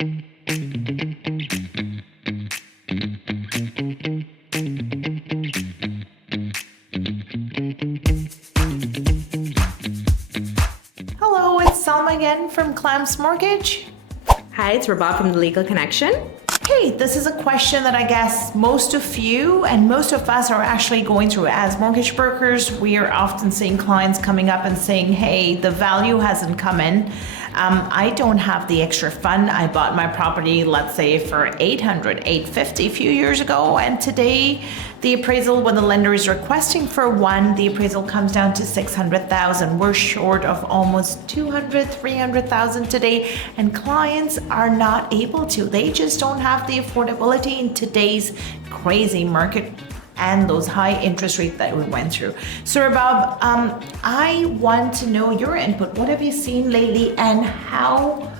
Hello, it's Selma again from Clamps Mortgage. Hi, it's Rabab from The Legal Connection. Hey, this is a question that I guess most of you and most of us are actually going through. As mortgage brokers, we are often seeing clients coming up and saying, hey, the value hasn't come in. I don't have the extra fund. I bought my property, let's say for $800, $850 a few years ago, and today the appraisal, when the lender is requesting for one, the appraisal comes down to $600,000. We're short of almost $200,000, $300,000 today, and clients are not able to. They just don't have the affordability in today's crazy market and those high interest rates that we went through. So Rabab, I want to know your input. What have you seen lately, and how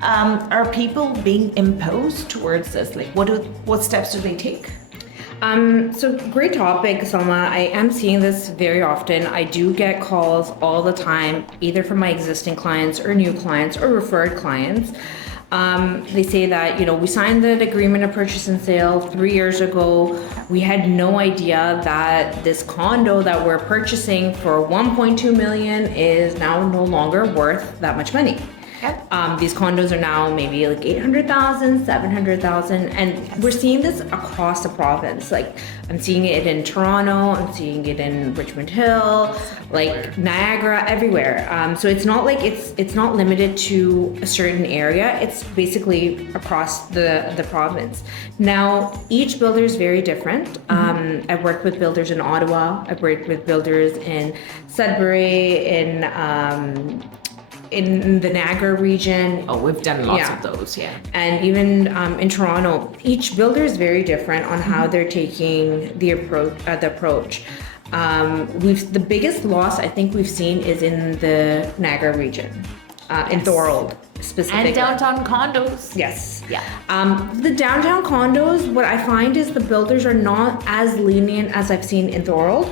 are people being imposed towards this? Like, what steps do they take? So great topic, Selma. I am seeing this very often. I do get calls all the time, either from my existing clients or new clients or referred clients. They say that, we signed the agreement of purchase and sale 3 years ago. We had no idea that this condo that we're purchasing for 1.2 million is now no longer worth that much money. Yep. These condos are now maybe like 800,000, 700,000, and we're seeing this across the province. Like, I'm seeing it in Toronto, I'm seeing it in Richmond Hill, like Niagara, everywhere. So it's not like it's not limited to a certain area. It's basically across the province. Now, each builder is very different. I've worked with builders in Ottawa. I've worked with builders in Sudbury, in the Niagara region. Oh, we've done lots of those, yeah. And even in Toronto, each builder is very different on how they're taking the approach. The biggest loss I think we've seen is in the Niagara region, in Thorold specifically. And downtown condos. Yes. Yeah. The downtown condos, what I find is the builders are not as lenient as I've seen in Thorold.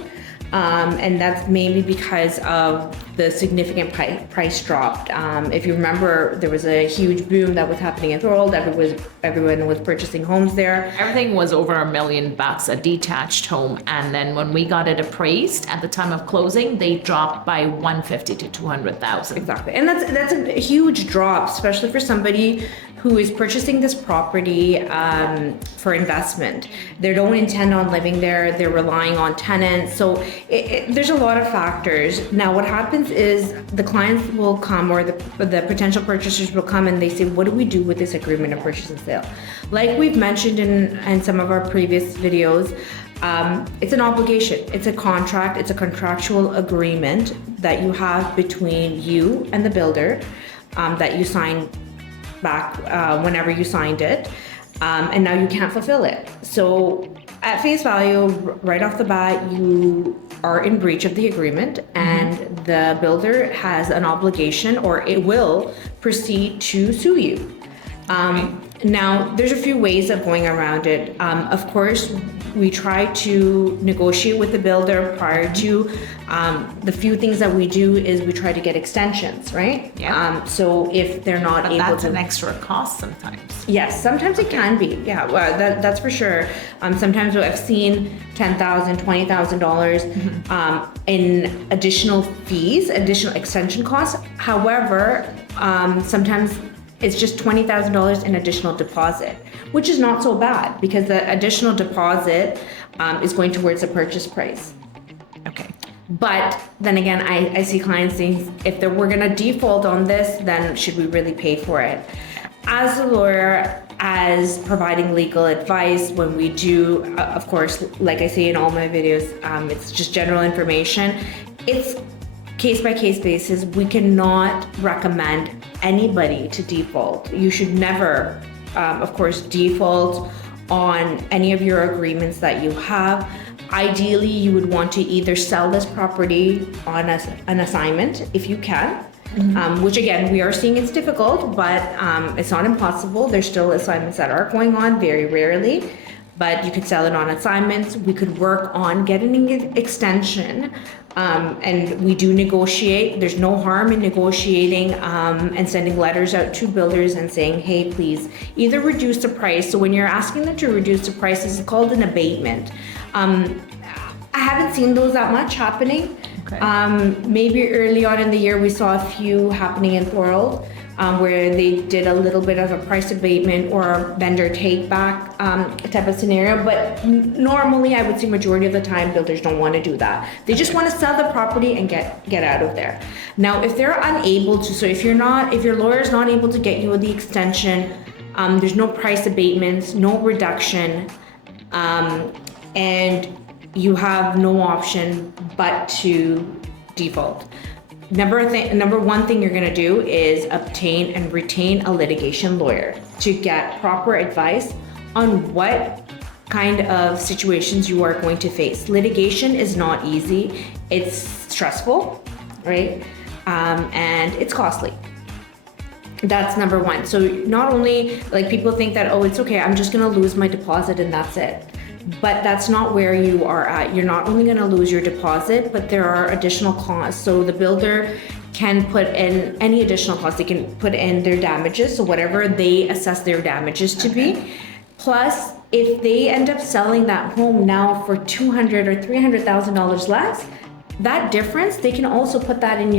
And that's mainly because of the significant price drop. If you remember, there was a huge boom that was happening in Thorold. Everyone was purchasing homes there. Everything was over $1 million, a detached home. And then when we got it appraised at the time of closing, they dropped by $150,000 to $200,000. Exactly. And that's a huge drop, especially for somebody who is purchasing this property for investment. They don't intend on living there. They're relying on tenants. So there's a lot of factors. Now, what happens is the clients will come, or the potential purchasers will come, and they say, what do we do with this agreement of purchase and sale? Like we've mentioned in some of our previous videos, it's an obligation. It's a contract. It's a contractual agreement that you have between you and the builder that you sign back whenever you signed it, and now you can't fulfill it. So at face value, right off the bat, you are in breach of the agreement, and the builder has an obligation, or it will proceed to sue you. Now, there's a few ways of going around it. Of course, we try to negotiate with the builder prior to. The few things that we do is we try to get extensions, right? Yeah. So if they're not able that's to, an extra cost sometimes. yes, sometimes it can be. Yeah, well, that's for sure. Sometimes I've seen $10,000, $20,000 in additional fees, additional extension costs. However, sometimes it's just $20,000 in additional deposit, which is not so bad because the additional deposit is going towards the purchase price. Okay. But then again, I see clients saying, if we're going to default on this, then should we really pay for it? As a lawyer, as providing legal advice, when we do, of course, like I say in all my videos, it's just general information. It's case-by-case basis. We cannot recommend anybody to default. You should never, of course, default on any of your agreements that you have. Ideally, you would want to either sell this property on an assignment if you can, which again, we are seeing it's difficult, but it's not impossible. There's still assignments that are going on, very rarely, but you could sell it on assignments. We could work on getting an extension And we do negotiate. There's no harm in negotiating and sending letters out to builders and saying, hey, please either reduce the price. So when you're asking them to reduce the price, it's called an abatement. I haven't seen those that much happening. Okay. Maybe early on in the year, we saw a few happening in Thorold. Where they did a little bit of a price abatement or a vendor take back type of scenario. But normally I would say majority of the time builders don't want to do that. They just want to sell the property and get out of there. Now, if they're unable to, so if your lawyer is not able to get you the extension, there's no price abatements, no reduction, and you have no option but to default. Number one thing you're going to do is obtain and retain a litigation lawyer to get proper advice on what kind of situations you are going to face. Litigation is not easy. It's stressful, right? And it's costly. That's number one. So not only like people think that, oh, it's okay, I'm just going to lose my deposit and that's it. But that's not where you are at. You're not only going to lose your deposit, but there are additional costs. So the builder can put in any additional costs. They can put in their damages, so whatever they assess their damages to be. Plus, if they end up selling that home now for $200,000 or $300,000 less, that difference, they can also put that in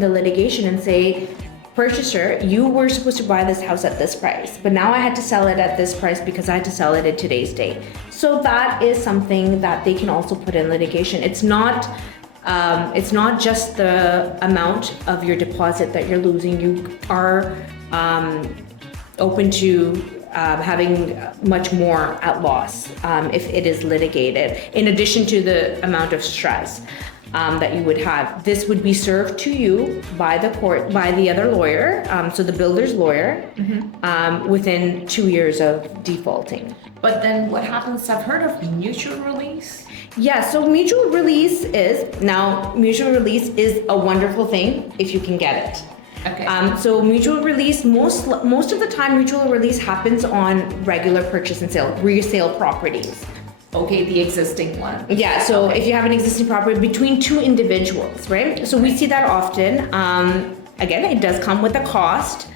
the litigation and say, purchaser, you were supposed to buy this house at this price, but now I had to sell it at this price because I had to sell it in today's date. So that is something that they can also put in litigation. It's not just the amount of your deposit that you're losing. You are open to having much more at loss if it is litigated, in addition to the amount of stress that you would have. This would be served to you by the court, by the other lawyer, so the builder's lawyer, within 2 years of defaulting. But then what happens? I've heard of mutual release. Yeah, so mutual release is a wonderful thing if you can get it. Okay. So mutual release, most of the time mutual release happens on regular purchase and sale, resale properties. Okay, the existing one. Yeah, so if you have an existing property between two individuals, right? So we see that often. Again, it does come with a cost.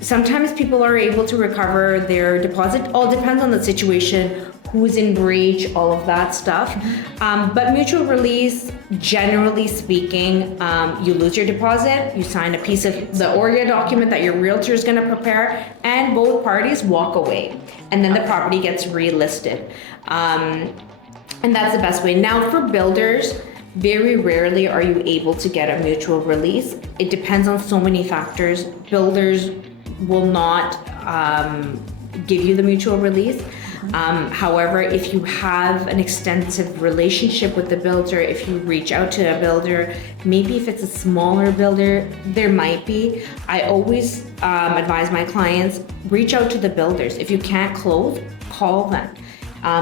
Sometimes people are able to recover their deposit. All depends on the situation, who's in breach, all of that stuff. But mutual release, generally speaking, you lose your deposit, you sign a piece of the ORIA document that your realtor is going to prepare, and both parties walk away. And then the property gets relisted. And that's the best way. Now for builders, very rarely are you able to get a mutual release. It depends on so many factors. Builders will not give you the mutual release. However, if you have an extensive relationship with the builder, if you reach out to a builder, maybe if it's a smaller builder, there might be. I always advise my clients, reach out to the builders. If you can't close, call them.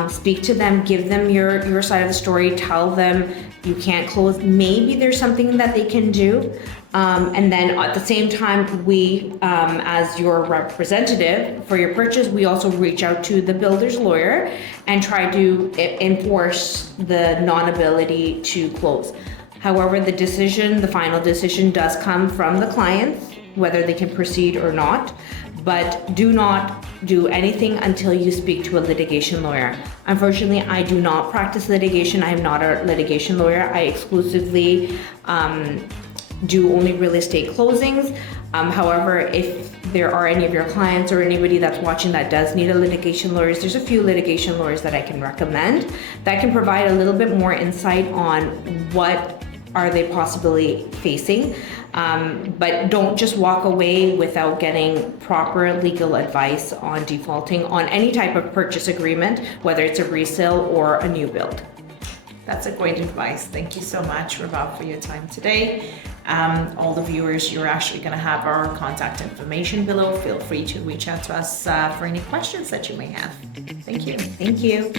Speak to them, give them your side of the story, tell them you can't close. Maybe there's something that they can do. And then at the same time, we, as your representative for your purchase, we also reach out to the builder's lawyer and try to enforce the non-ability to close. However, the final decision does come from the client, whether they can proceed or not. But do not do anything until you speak to a litigation lawyer. Unfortunately, I do not practice litigation. I am not a litigation lawyer. I exclusively do only real estate closings. However, if there are any of your clients or anybody that's watching that does need a litigation lawyer, there's a few litigation lawyers that I can recommend that can provide a little bit more insight on what are they possibly facing. But don't just walk away without getting proper legal advice on defaulting on any type of purchase agreement, whether it's a resale or a new build. That's a great advice. Thank you so much, Rabab, for your time today. All the viewers, you're actually going to have our contact information below. Feel free to reach out to us for any questions that you may have. Thank you. Thank you.